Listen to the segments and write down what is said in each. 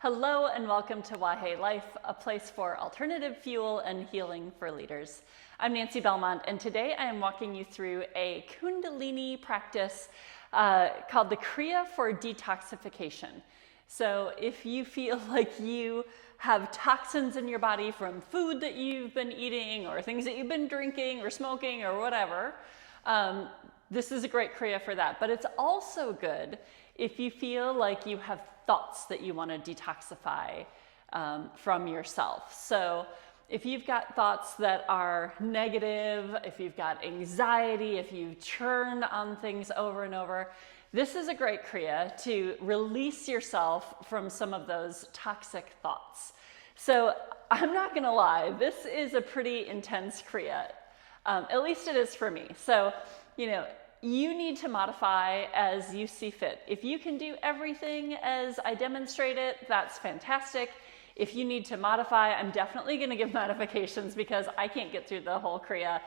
Hello and welcome to Wahe Life, a place for alternative fuel and healing for leaders. I'm Nancy Belmont, and today I am walking you through a Kundalini practice called the Kriya for detoxification. So if you feel like you have toxins in your body from food that you've been eating or things that you've been drinking or smoking or whatever, this is a great Kriya for that. But it's also good if you feel like you have thoughts that you want to detoxify from yourself. So if you've got thoughts that are negative, if you've got anxiety, if you churn on things over and over, this is a great Kriya to release yourself from some of those toxic thoughts. So I'm not gonna lie, this is a pretty intense Kriya. At least it is for me. So, you need to modify as you see fit. If you can do everything as I demonstrate it, that's fantastic. If you need to modify, I'm definitely going to give modifications because I can't get through the whole Kriya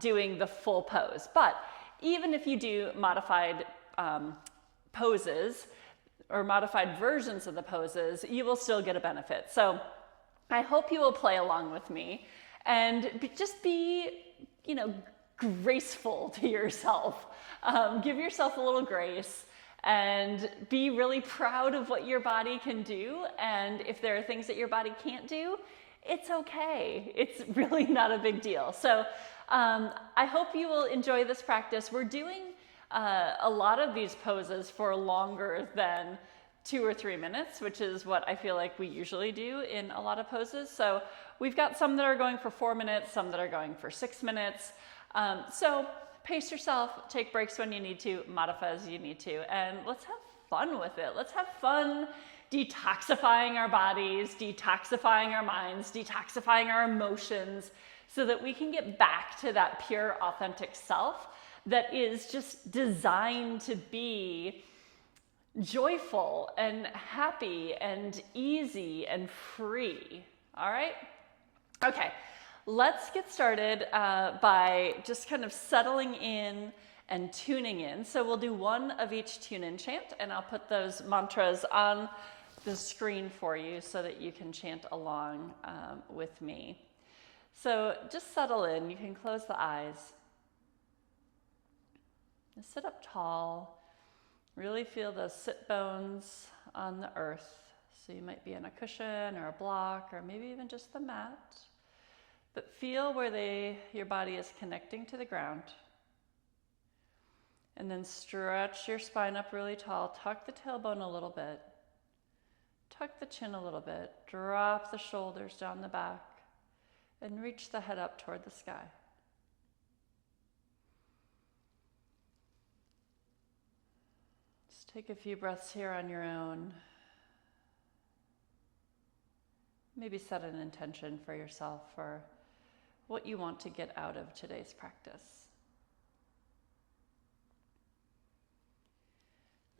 doing the full pose. But even if you do modified poses or modified versions of the poses, you will still get a benefit. So I hope you will play along with me and just be, graceful to yourself. Give yourself a little grace and be really proud of what your body can do. And if there are things that your body can't do, it's okay. It's really not a big deal. So I hope you will enjoy this practice. We're doing a lot of these poses for longer than 2 or 3 minutes, which is what I feel like we usually do in a lot of poses. So we've got some that are going for 4 minutes, some that are going for 6 minutes. So pace yourself, take breaks when you need to, modify as you need to, and let's have fun with it. Let's have fun detoxifying our bodies, detoxifying our minds, detoxifying our emotions, so that we can get back to that pure, authentic self that is just designed to be joyful and happy and easy and free. All right? Okay. Let's get started by just kind of settling in and tuning in. So we'll do one of each tune-in chant, and I'll put those mantras on the screen for you so that you can chant along with me. So just settle in. You can close the eyes. And sit up tall. Really feel those sit bones on the earth. So you might be on a cushion or a block or maybe even just the mat. But feel where your body is connecting to the ground. And then stretch your spine up really tall. Tuck the tailbone a little bit. Tuck the chin a little bit. Drop the shoulders down the back. And reach the head up toward the sky. Just take a few breaths here on your own. Maybe set an intention for yourself for what you want to get out of today's practice.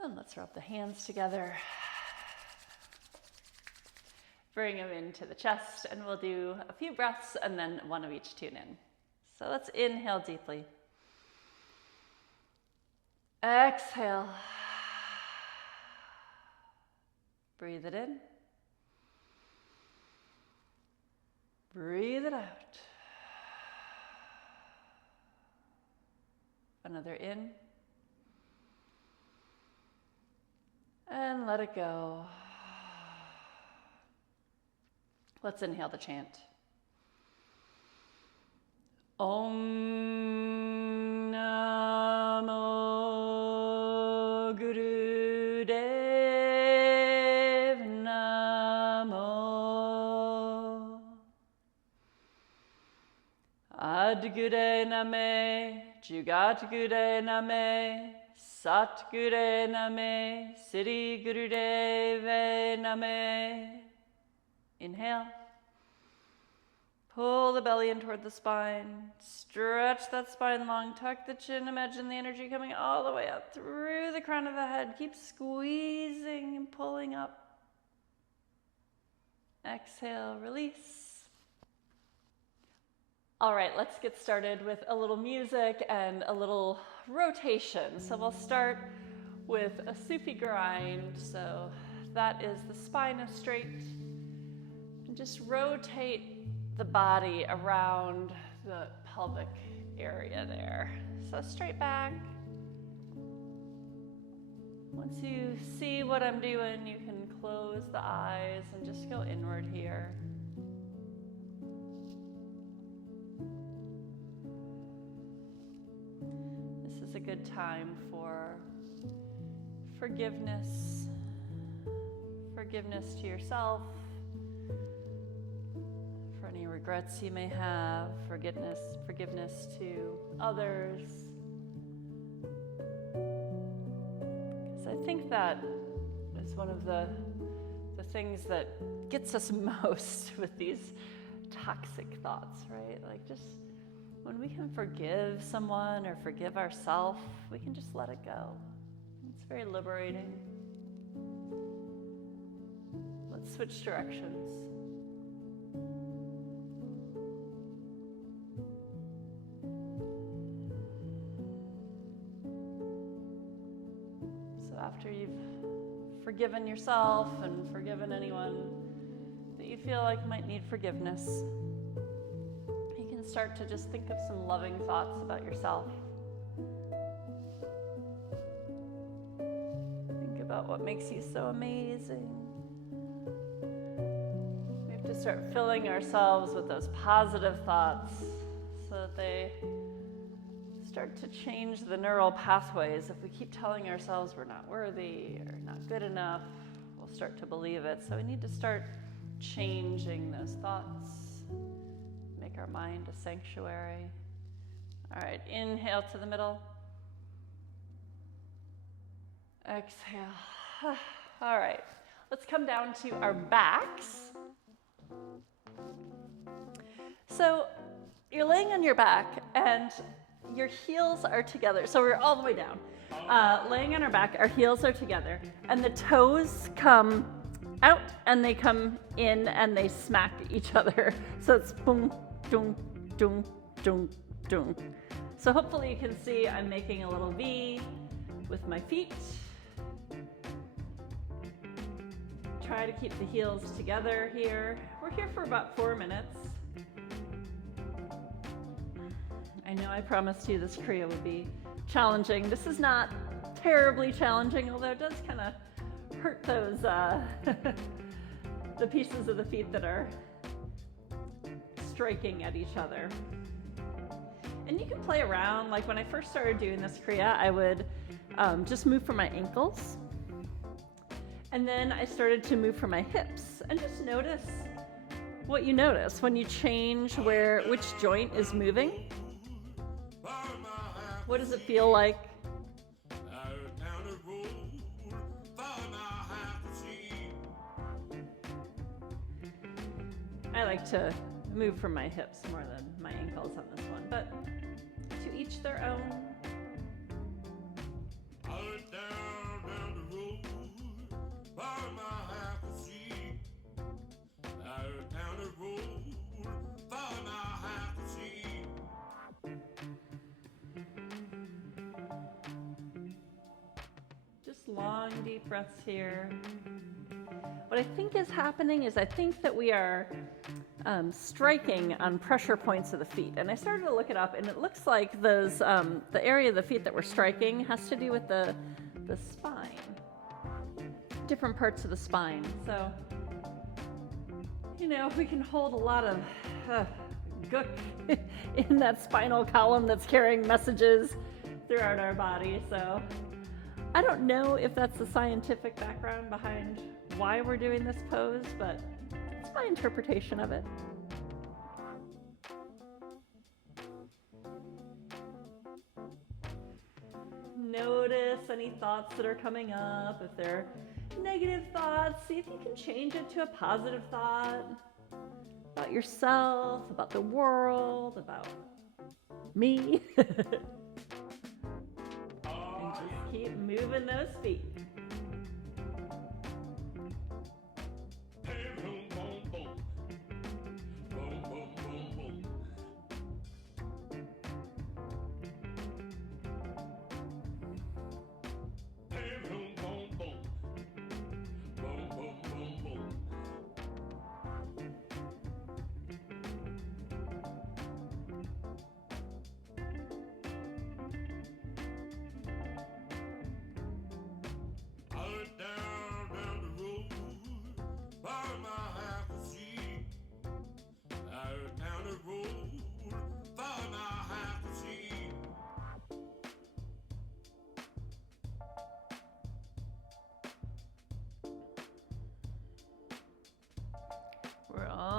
And let's rub the hands together. Bring them into the chest, and we'll do a few breaths and then one of each tune in. So let's inhale deeply. Exhale. Breathe it in. Breathe it out. Another in. And let it go. Let's inhale the chant. Om Namo Guru Dev Namo Adgure Name Jugat Gure Name Sat Gure Name Sri Guru Deve Name. Inhale. Pull the belly in toward the spine. Stretch that spine long. Tuck the chin. Imagine the energy coming all the way up through the crown of the head. Keep squeezing and pulling up. Exhale, release. All right, let's get started with a little music and a little rotation. So we'll start with a Sufi grind. So that is the spine is straight. And just rotate the body around the pelvic area there. So straight back. Once you see what I'm doing, you can close the eyes and just go inward here. This is a good time for forgiveness. Forgiveness to yourself for any regrets you may have. Forgiveness to others. I think that is one of the things that gets us most with these toxic thoughts, right? Like just when we can forgive someone or forgive ourselves, we can just let it go. It's very liberating. Let's switch directions. After you've forgiven yourself and forgiven anyone that you feel like might need forgiveness, you can start to just think of some loving thoughts about yourself. Think about what makes you so amazing. We have to start filling ourselves with those positive thoughts so that they start to change the neural pathways. If we keep telling ourselves we're not worthy or not good enough, we'll start to believe it. So we need to start changing those thoughts, make our mind a sanctuary. All right, inhale to the middle. Exhale. All right, let's come down to our backs. So you're laying on your back and your heels are together. So we're all the way down. Laying on our back, our heels are together, and the toes come out and they come in and they smack each other. So it's boom, doom, doom, doom, doom. So hopefully you can see I'm making a little V with my feet. Try to keep the heels together here. We're here for about 4 minutes. I know I promised you this Kriya would be challenging. This is not terribly challenging, although it does kind of hurt those, the pieces of the feet that are striking at each other. And you can play around. Like when I first started doing this Kriya, I would just move from my ankles. And then I started to move from my hips. And just notice what you notice when you change which joint is moving. What does it feel like? I like to move from my hips more than my ankles on this one, but to each their own. Long, deep breaths here. What I think is happening is I think that we are striking on pressure points of the feet. And I started to look it up, and it looks like those the area of the feet that we're striking has to do with the spine, different parts of the spine. So, if we can hold a lot of gook in that spinal column that's carrying messages throughout our body. So I don't know if that's the scientific background behind why we're doing this pose, but it's my interpretation of it. Notice any thoughts that are coming up. If they're negative thoughts, see if you can change it to a positive thought about yourself, about the world, about me. Keep moving those feet.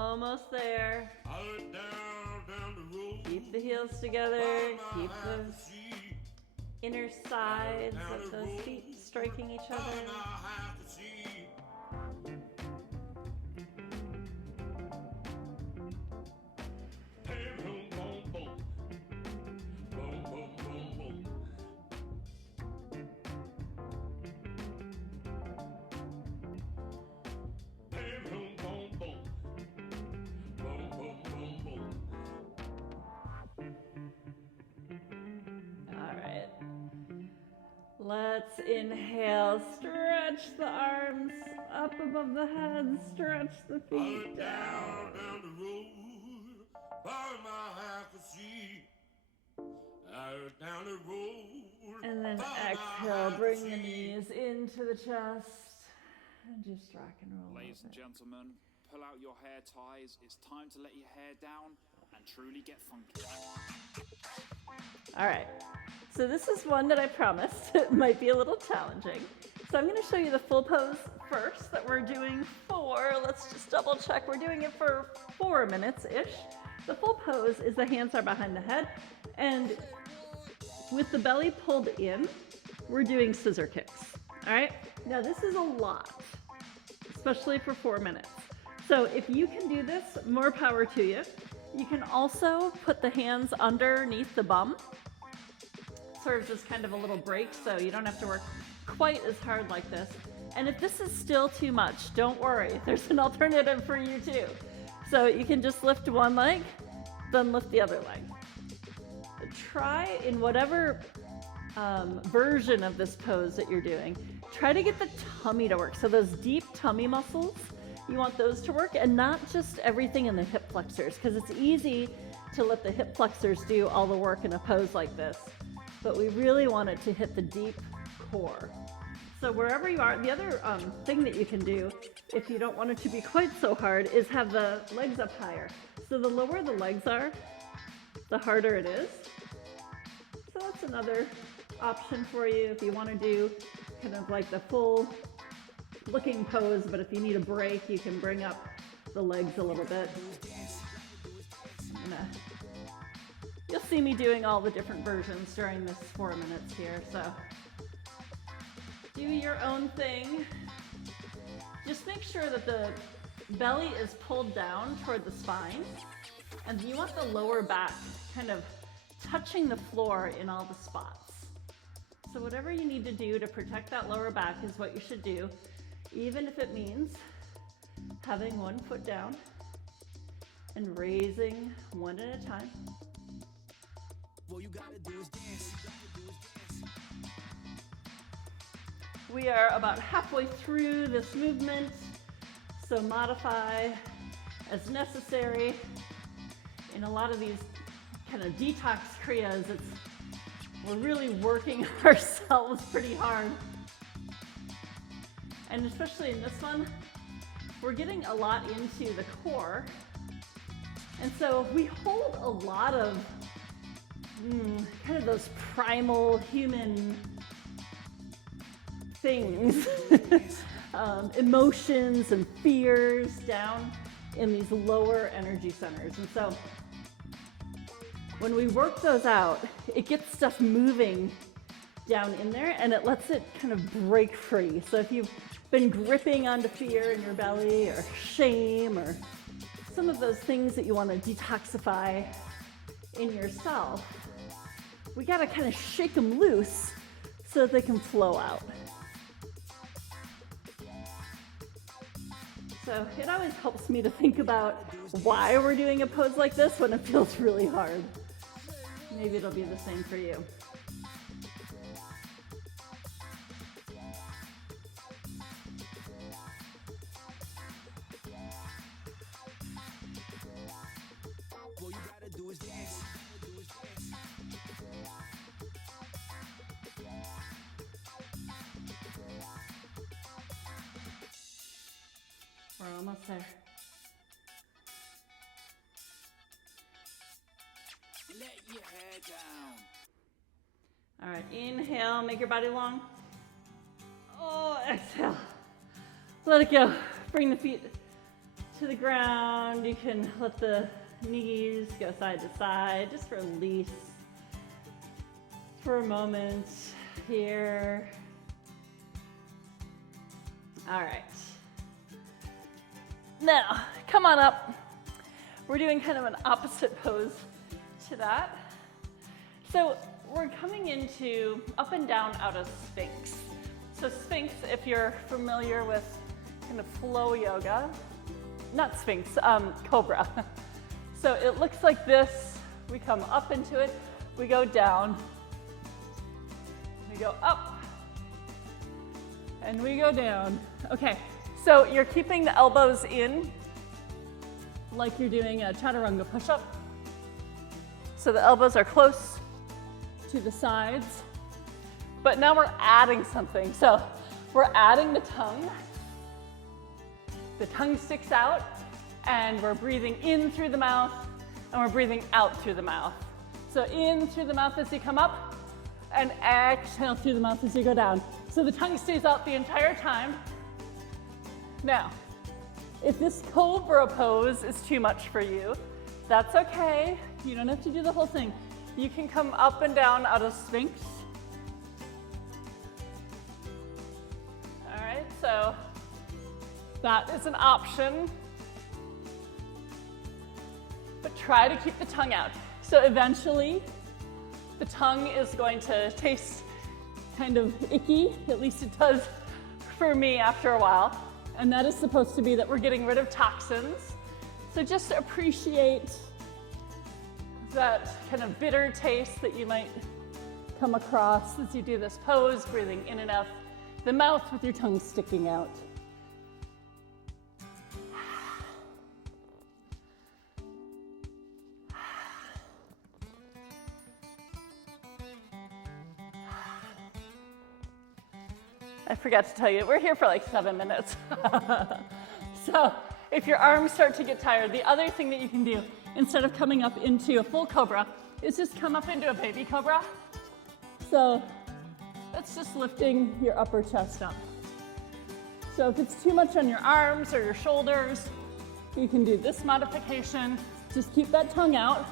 almost there. Keep the heels together. Keep the inner sides of those feet striking each other. Let's inhale, stretch the arms up above the head, stretch the feet down. Down the road, down the road. And then exhale, bring the knees into the chest and just rock and roll. Ladies and gentlemen, pull out your hair ties. It's time to let your hair down and truly get funky. All right. So this is one that I promised it might be a little challenging. So I'm going to show you the full pose first that we're doing for, let's just double check, we're doing it for 4 minutes-ish. The full pose is the hands are behind the head, and with the belly pulled in, we're doing scissor kicks. All right? Now this is a lot, especially for 4 minutes. So if you can do this, more power to you. You can also put the hands underneath the bum. Serves as kind of a little break, so you don't have to work quite as hard like this. And if this is still too much, don't worry. There's an alternative for you too. So you can just lift one leg, then lift the other leg. Try in whatever version of this pose that you're doing, try to get the tummy to work. So those deep tummy muscles, you want those to work, and not just everything in the hip flexors, because it's easy to let the hip flexors do all the work in a pose like this. But we really want it to hit the deep core. So wherever you are, the other thing that you can do, if you don't want it to be quite so hard, is have the legs up higher. So the lower the legs are, the harder it is. So that's another option for you if you want to do kind of like the full looking pose, but if you need a break, you can bring up the legs a little bit. You'll see me doing all the different versions during this 4 minutes here, so do your own thing. Just make sure that the belly is pulled down toward the spine, and you want the lower back kind of touching the floor in all the spots. So whatever you need to do to protect that lower back is what you should do, even if it means having one foot down and raising one at a time. All you gotta do is dance. We are about halfway through this movement, so modify as necessary. In a lot of these kind of detox kriyas, we're really working ourselves pretty hard. And especially in this one, we're getting a lot into the core. And so we hold a lot of kind of those primal human things, emotions and fears down in these lower energy centers. And so when we work those out, it gets stuff moving down in there and it lets it kind of break free. So if you've been gripping onto fear in your belly or shame or some of those things that you want to detoxify in yourself, we got to kind of shake them loose so that they can flow out. So it always helps me to think about why we're doing a pose like this when it feels really hard. Maybe it'll be the same for you. All you gotta do is dance. We're almost there. Let your hair down. All right, inhale, make your body long. Oh, exhale. Let it go. Bring the feet to the ground. You can let the knees go side to side. Just release for a moment here. All right. Now, come on up. We're doing kind of an opposite pose to that. So we're coming into up and down out of Sphinx. So Sphinx, if you're familiar with kind of flow yoga, not Sphinx, Cobra. So it looks like this. We come up into it, we go down, we go up, and we go down. Okay, so you're keeping the elbows in like you're doing a chaturanga push-up. So the elbows are close to the sides, but now we're adding something. So we're adding the tongue. The tongue sticks out, and we're breathing in through the mouth, and we're breathing out through the mouth. So in through the mouth as you come up, and exhale through the mouth as you go down. So the tongue stays out the entire time. Now, if this cobra pose is too much for you, that's okay. You don't have to do the whole thing. You can come up and down out of Sphinx. All right, so that is an option. But try to keep the tongue out. So eventually, the tongue is going to taste kind of icky. At least it does for me after a while. And that is supposed to be that we're getting rid of toxins. So just appreciate that kind of bitter taste that you might come across as you do this pose, breathing in and out the mouth with your tongue sticking out. I forgot to tell you, we're here for like 7 minutes. So if your arms start to get tired, the other thing that you can do, instead of coming up into a full cobra, is just come up into a baby cobra. So that's just lifting your upper chest up. So if it's too much on your arms or your shoulders, you can do this modification. Just keep that tongue out.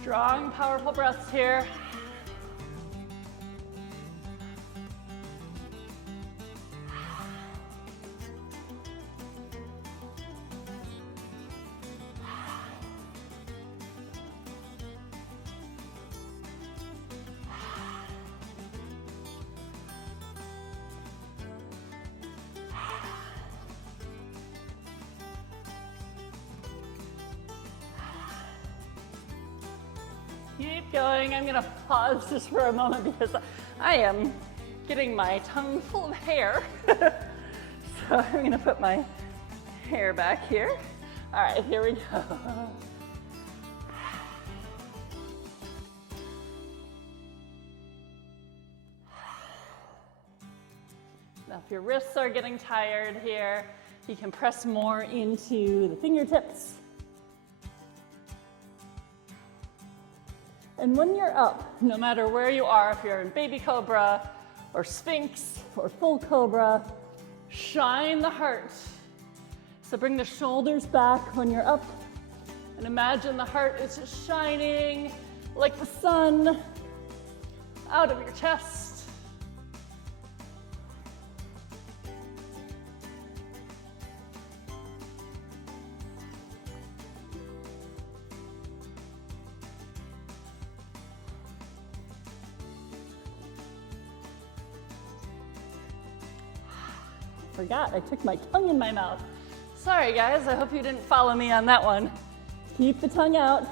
Strong, powerful breaths here. Keep going. I'm gonna pause just for a moment because I am getting my tongue full of hair. So I'm gonna put my hair back here. All right, here we go. Now if your wrists are getting tired here, you can press more into the fingertips. And when you're up, no matter where you are, if you're in baby cobra or Sphinx or full cobra, shine the heart. So bring the shoulders back when you're up and imagine the heart is just shining like the sun out of your chest. Forgot, I took my tongue in my mouth. Sorry guys, I hope you didn't follow me on that one. Keep the tongue out.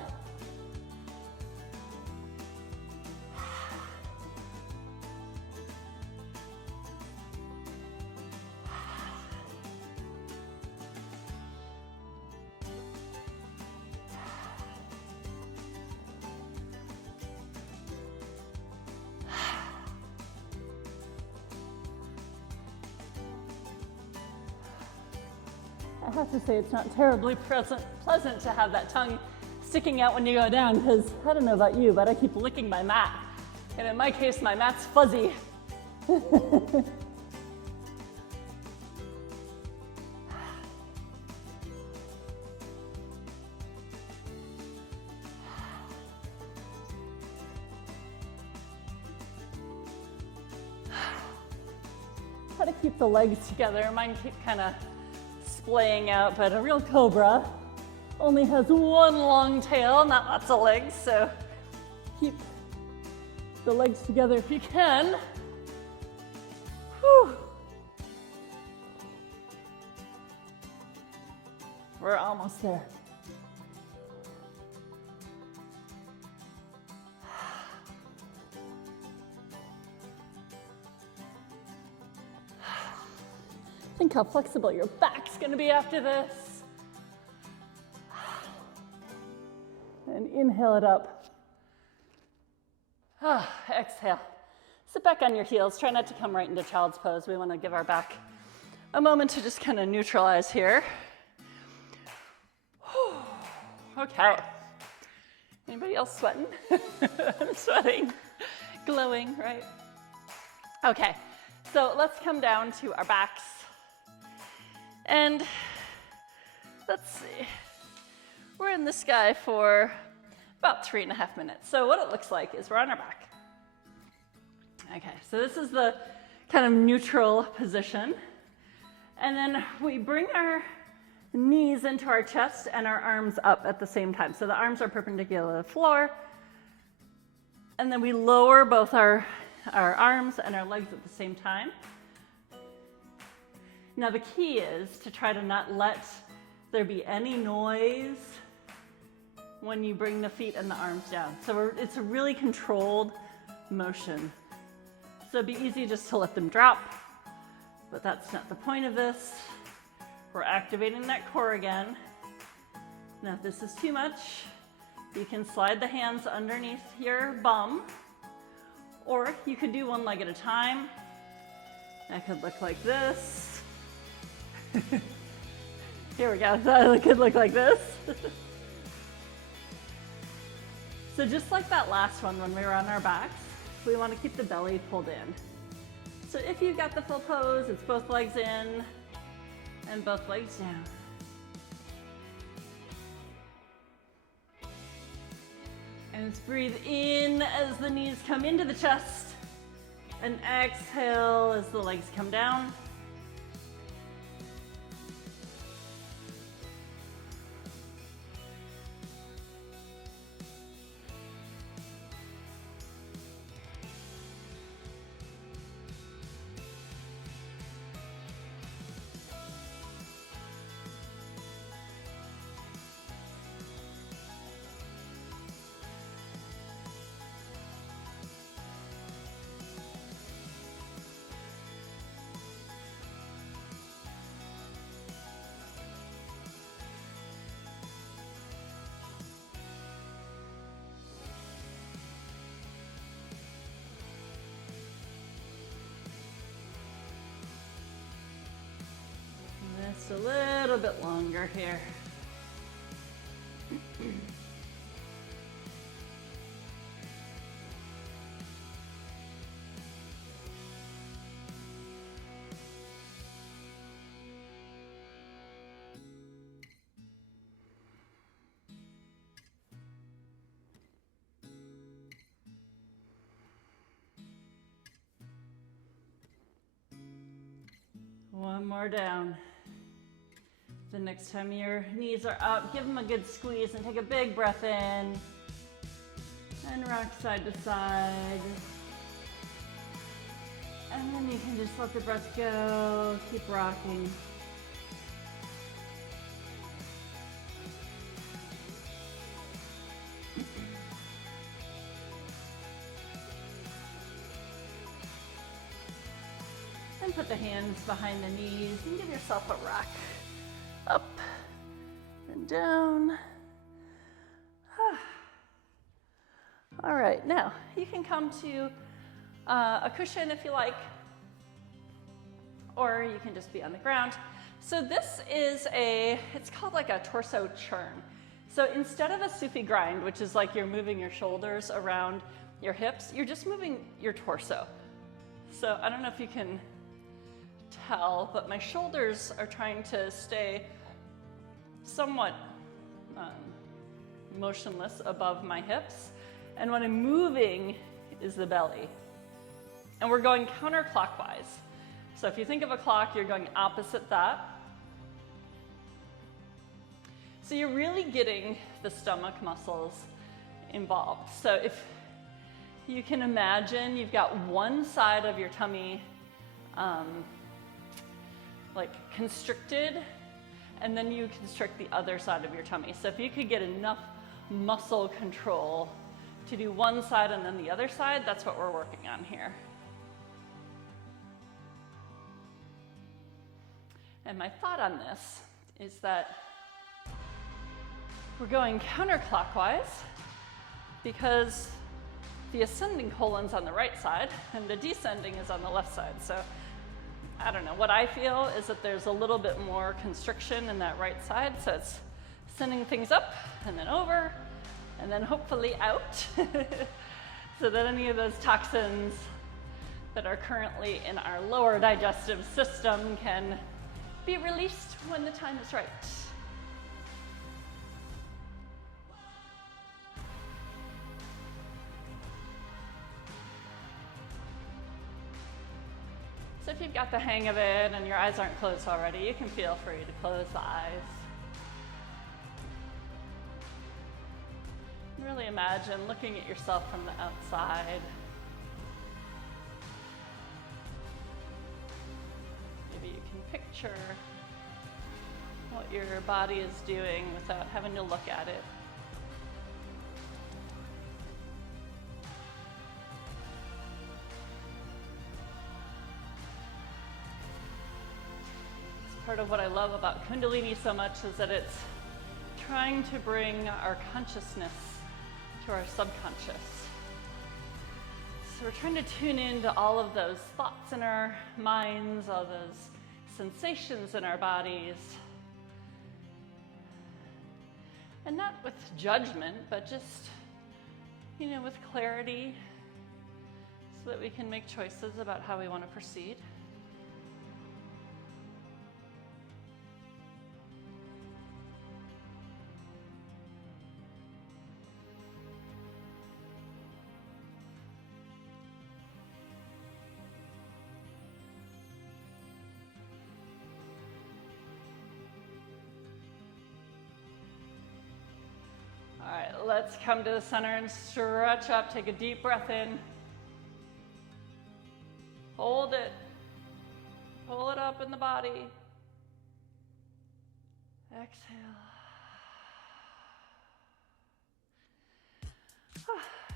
I have to say it's not terribly pleasant to have that tongue sticking out when you go down, because I don't know about you, but I keep licking my mat. And in my case, my mat's fuzzy. Try to keep the legs together. Mine keep kind of splaying out, but a real cobra only has one long tail, not lots of legs, so keep the legs together if you can. Whew. We're almost there. Think how flexible your back's going to be after this. And inhale it up. Exhale. Sit back on your heels. Try not to come right into child's pose. We want to give our back a moment to just kind of neutralize here. Okay. Anybody else sweating? I'm sweating. Glowing, right? Okay. So let's come down to our backs. And let's see. We're in the sky for about 3.5 minutes. So what it looks like is we're on our back. Okay, so this is the kind of neutral position. And then we bring our knees into our chest and our arms up at the same time. So the arms are perpendicular to the floor. And then we lower both our arms and our legs at the same time. Now the key is to try to not let there be any noise when you bring the feet and the arms down. So it's a really controlled motion. So it'd be easy just to let them drop, but that's not the point of this. We're activating that core again. Now if this is too much, you can slide the hands underneath your bum, or you could do one leg at a time. That could look like this. Here we go, that could look like this. So just like that last one when we were on our backs, we want to keep the belly pulled in. So if you've got the full pose, it's both legs in and both legs down. And just breathe in as the knees come into the chest, and exhale as the legs come down. Just a little bit longer here. One more down. The next time your knees are up, give them a good squeeze and take a big breath in. And rock side to side. And then you can just let the breath go, keep rocking. And put the hands behind the knees and give yourself a rock. Up and down. All right, now you can come to a cushion if you like, or you can just be on the ground. So this is it's called like a torso churn. So instead of a Sufi grind, which is like you're moving your shoulders around your hips, you're just moving your torso. So I don't know if you can tell, but my shoulders are trying to stay somewhat motionless above my hips. And what I'm moving is the belly. And we're going counterclockwise. So if you think of a clock, you're going opposite that. So you're really getting the stomach muscles involved. So if you can imagine, you've got one side of your tummy like constricted, and then you constrict the other side of your tummy. So if you could get enough muscle control to do one side and then the other side, that's what we're working on here. And my thought on this is that we're going counterclockwise because the ascending colon's on the right side and the descending is on the left side. So I don't know, what I feel is that there's a little bit more constriction in that right side. So it's sending things up and then over and then hopefully out so that any of those toxins that are currently in our lower digestive system can be released when the time is right. So if you've got the hang of it and your eyes aren't closed already, you can feel free to close the eyes. Really imagine looking at yourself from the outside. Maybe you can picture what your body is doing without having to look at it. Part of what I love about Kundalini so much is that it's trying to bring our consciousness to our subconscious. So we're trying to tune into all of those thoughts in our minds, all those sensations in our bodies. And not with judgment, but just, with clarity so that we can make choices about how we want to proceed. All right, let's come to the center and stretch up. Take a deep breath in. Hold it. Pull it up in the body. Exhale.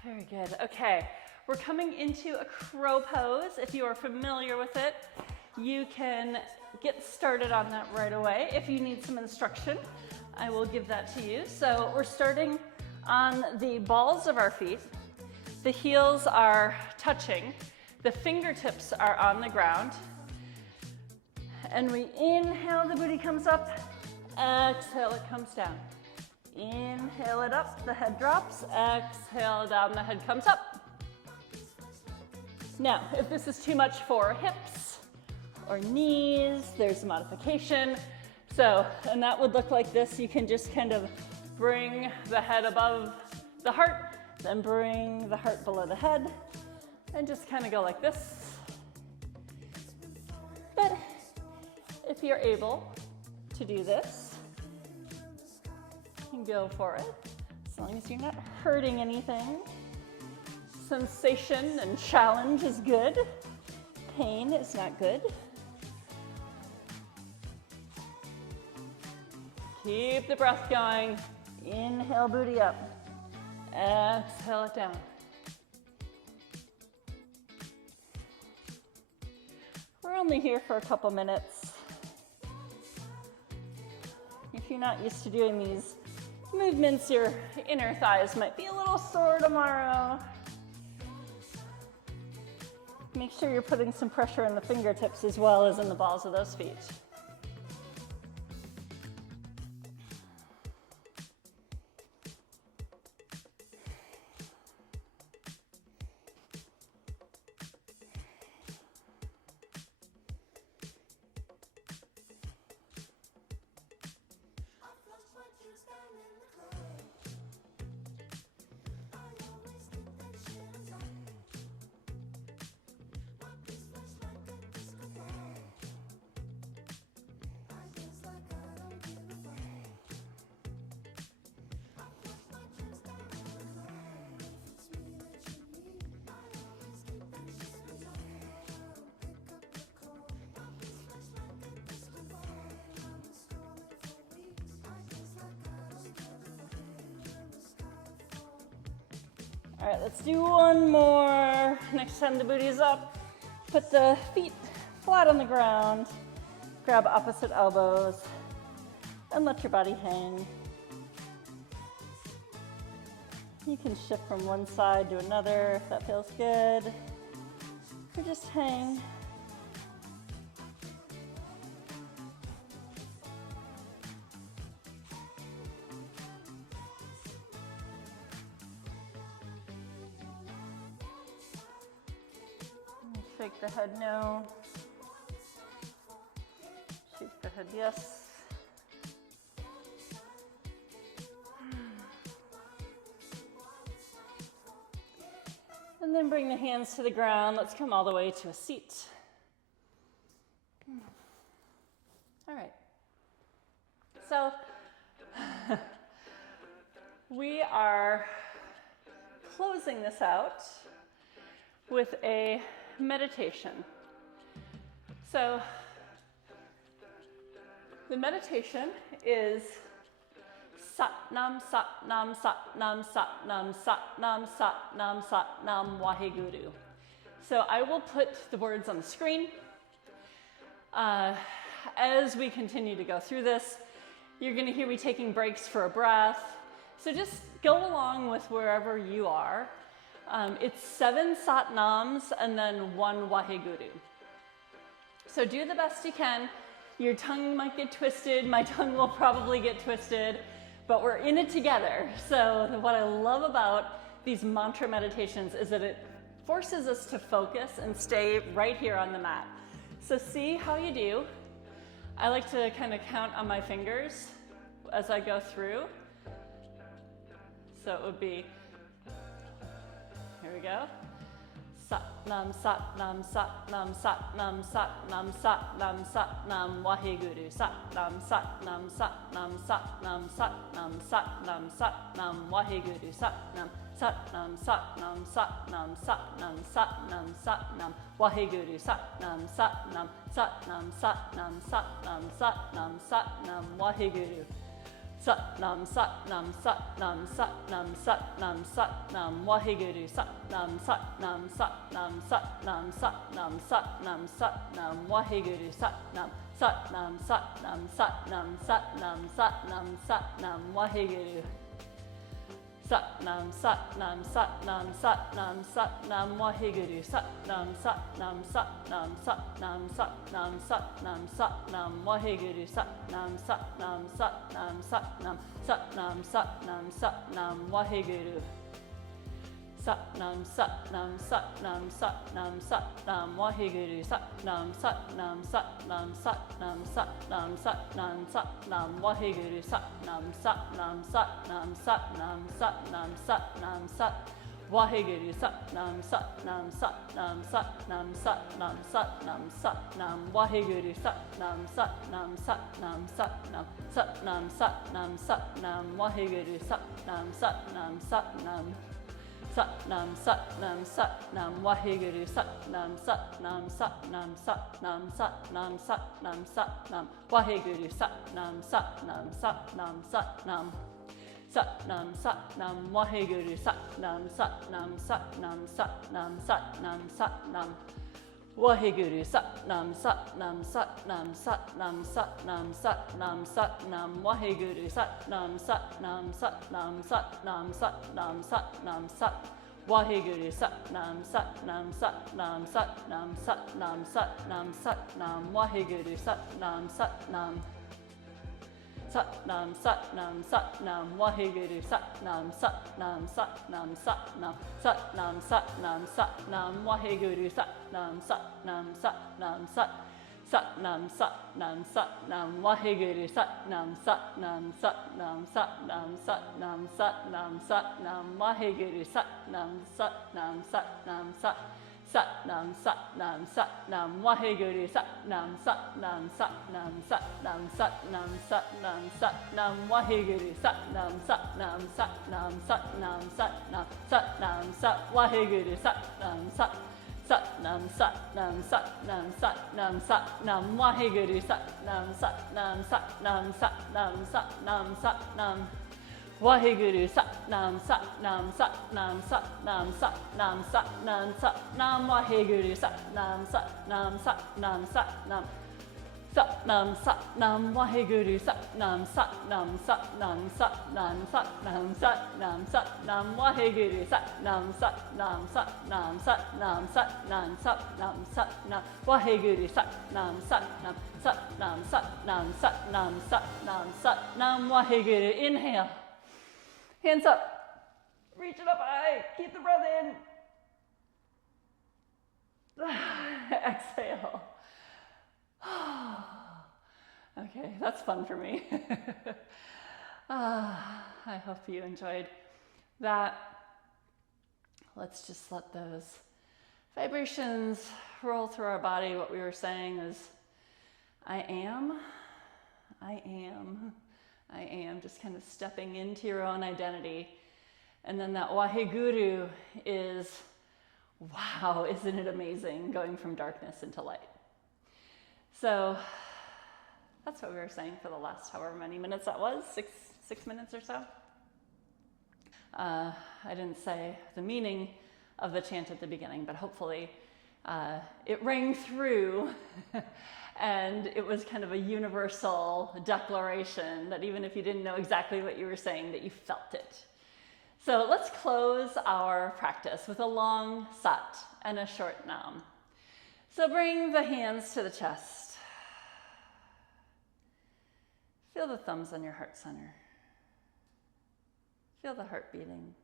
Very good. Okay, we're coming into a crow pose. If you are familiar with it, you can get started on that right away. If you need some instruction, I will give that to you. So we're starting on the balls of our feet. The heels are touching. The fingertips are on the ground. And we inhale, the booty comes up. Exhale, it comes down. Inhale it up, the head drops. Exhale down, the head comes up. Now, if this is too much for hips or knees, there's a modification. So, and that would look like this. You can just kind of bring the head above the heart, then bring the heart below the head, and just kind of go like this. But if you're able to do this, you can go for it, as long as you're not hurting anything. Sensation and challenge is good. Pain is not good. Keep the breath going. Inhale, booty up. Exhale it down. We're only here for a couple minutes. If you're not used to doing these movements, your inner thighs might be a little sore tomorrow. Make sure you're putting some pressure in the fingertips as well as in the balls of those feet. All right, let's do one more. Next time the booty's up, put the feet flat on the ground, grab opposite elbows, and let your body hang. You can shift from one side to another if that feels good, or just hang. Shake the head no. Shake the head yes. And then bring the hands to the ground. Let's come all the way to a seat. All right. So we are closing this out with a meditation. So the meditation is Sat Nam, Sat Nam, Sat Nam, Sat Nam, Sat Nam, Sat Nam, Sat Nam, Waheguru. So I will put the words on the screen. As we continue to go through this, you're going to hear me taking breaks for a breath. So just go along with wherever you are. It's 7 Sat Nams and then 1 Waheguru. So do the best you can. Your tongue might get twisted. My tongue will probably get twisted, but we're in it together. So what I love about these mantra meditations is that it forces us to focus and stay right here on the mat. So see how you do. I like to kind of count on my fingers as I go through. So it would be, here we go. Sat Nam, Sat Nam, Sat Nam, Sat Nam, Sat Nam, Sat Nam, Sat Nam, Waheguru. Sat Nam, Sat Nam, Sat Nam, Sat Nam, Sat Nam, Sat Nam, Sat Nam, Waheguru. Sat Nam, Sat Nam, Sat Nam, Sat Nam, Sat Nam, Sat Nam, Sat Nam, Waheguru. Sat Nam, Sat Nam, Sat Nam, Sat Nam, Sat Nam, Sat Nam, Sat Nam, Waheguru. Sat Nam, Sat Nam, Sat Nam, Sat Nam, Sat Nam, Sat Nam, Waheguru. Sat Nam, Sat Nam, Sat Nam, Sat Nam, Sat Nam, Sat Nam, Sat Nam, Waheguru. Sat Nam, Sat Nam, Sat Nam, Sat Nam, Sat Nam, Sat Nam, Sat Nam, Waheguru. Sat Nam, Sat Nam, Sat Nam, Sat Nam, Sat Nam, Waheguru. Sat Nam, Sat Nam, Sat Nam, Sat Nam, Sat Nam, Sat Nam, Sat Nam, Waheguru. Sat Nam, Sat Nam, Sat Nam, Sat Nam, Sat Nam, Sat Nam, Sat Nam, Waheguru. Sat Nam, Sat Nam, Sat Nam, Sat Nam, Sat Nam, Waheguru. Sat Nam, Sat Nam, Sat Nam, Sat Nam, Sat Nam, Sat Nam, Sat Nam, Waheguru. Sat Nam, Sat Nam, Sat Nam, Sat Nam, Sat Nam, Sat Nam, Sat Waheguru. Sat Nam, Sat Nam, Sat Nam, Sat Nam, Sat Nam, Sat Nam, Sat Nam, Waheguru. Sat Nam, Sat Nam, Sat Nam, Sat Nam, Sat Nam, Sat Nam, Sat Nam, Waheguru. Sat Nam, Sat Nam, Sat Nam, Sat Nam, Sat Nam, Sat Nam, Waheguru. Sat Nam, Sat Nam, Sat Nam, Sat Nam, Sat Nam, Sat Nam, Sat Nam, Waheguru. Sat Nam, Sat Nam, Sat Nam, Sat Nam, Sat Nam, Sat Nam, Waheguru. Sat Nam, Sat Nam, Sat Nam, Sat Nam, Sat Nam, Sat Nam, Waheguru. Sat Nam, Sat Nam, Sat Nam, Sat Nam, Sat Nam, Sat Nam, Sat Nam, Waheguru. Sat Nam, Sat Nam, Sat Nam, Sat Nam, Sat Nam, Sat Nam, Sat Waheguru. Sat Nam, Sat Nam, Sat Nam, Sat Nam, Sat Nam, Sat Nam, Sat Nam, Waheguru. Sat Nam, Sat Nam, Sat Nam, Sat Nam, Sat Nam, Waheguru. Sat Nam, Sat Nam, Sat Nam, Sat Nam, Sat Nam, Sat Nam, Sat Nam, Waheguru. Sat Nam, Sat Nam, Sat Nam, Sat Nam, Sat Nam, Sat Nam, Waheguru. Sat Nam, Sat Nam, Sat Nam, Sat Nam, Sat Nam, Sat Nam, Sat Nam, Waheguru. Sat Nam, Sat Nam, Sat Nam, Sat Nam, Sat Nam, Sat Nam, Waheguru. Sat Nam, Sat Nam, Sat Nam, Sat Nam, Sat Nam, Sat Nam, Sat Nam, Waheguru. Sat Nam, Sat Nam, Sat Nam, Sat Nam, Sat Nam, Sat Nam, Sat Waheguru. Sat Nam, Sat Nam, Sat Nam, Sat Nam, Sat Nam, Sat Nam, Waheguru. Sat Nam, Sat Nam, Sat Nam, Sat Nam, Sat Nam, Sat Nam, Waheguru Satnam Satnam Satnam Satnam Satnam Satnam Satnam Waheguru Satnam Satnam Satnam Satnam Satnam Satnam Waheguru Satnam Satnam Satnam Satnam Satnam Satnam Satnam Waheguru Satnam Satnam Satnam Satnam Satnam Satnam Satnam Waheguru Satnam Satnam Satnam Satnam Satnam Satnam Satnam Waheguru. Inhale. Hands up. Reach it up high. Keep the breath in. Exhale. Okay, that's fun for me. I hope you enjoyed that. Let's just let those vibrations roll through our body. What we were saying is, I am, just kind of stepping into your own identity. And then that Waheguru is, wow, isn't it amazing, going from darkness into light. So that's what we were saying for the last however many minutes that was, six minutes or so. I didn't say the meaning of the chant at the beginning, but hopefully it rang through and it was kind of a universal declaration that even if you didn't know exactly what you were saying, that you felt it. So let's close our practice with a long sat and a short nam. So bring the hands to the chest. Feel the thumbs on your heart center. Feel the heart beating.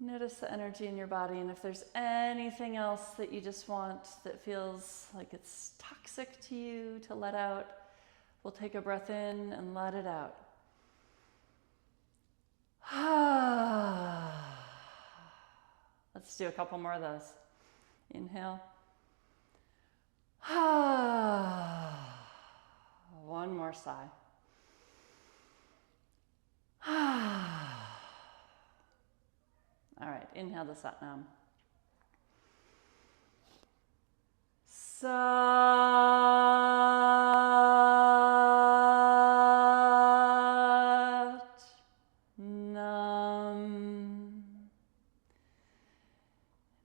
Notice the energy in your body, and if there's anything else that you just want that feels like it's toxic to you to let out, we'll take a breath in and let it out. Let's do a couple more of those. Inhale. One more sigh. All right, inhale the Satnam. Satnam.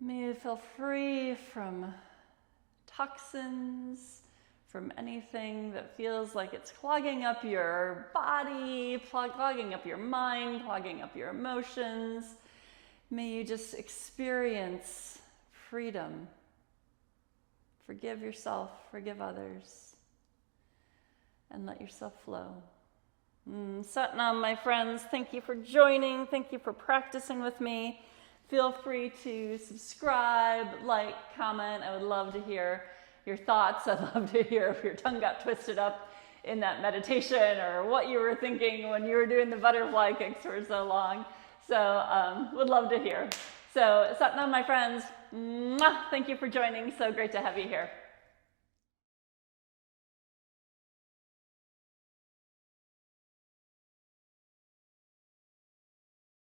May you feel free from toxins, from anything that feels like it's clogging up your body, clogging up your mind, clogging up your emotions. May you just experience freedom. Forgive yourself, forgive others, and let yourself flow. Satnam, my friends, thank you for joining. Thank you for practicing with me. Feel free to subscribe, like, comment. I would love to hear your thoughts. I'd love to hear if your tongue got twisted up in that meditation or what you were thinking when you were doing the butterfly kicks for so long. So would love to hear. So Satnam, my friends, thank you for joining. So great to have you here.